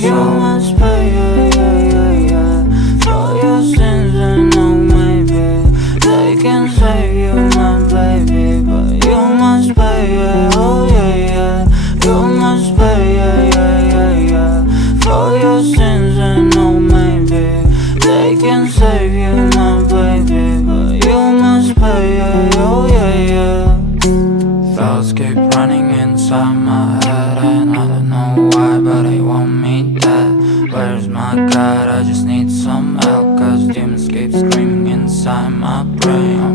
You must pay, yeah, yeah, yeah, yeah, for your sins. And no, maybe they can save you, my baby, but you must pay, yeah, oh yeah, yeah. You must pay, yeah, yeah, yeah, yeah, for your sins. And no, maybe they can save you, my baby, but you must pay, yeah, oh yeah, yeah. Thoughts keep running inside my head, and I don't know why, but they want me dead. Where's my God? I just need some help, cause demons keep screaming inside my brain.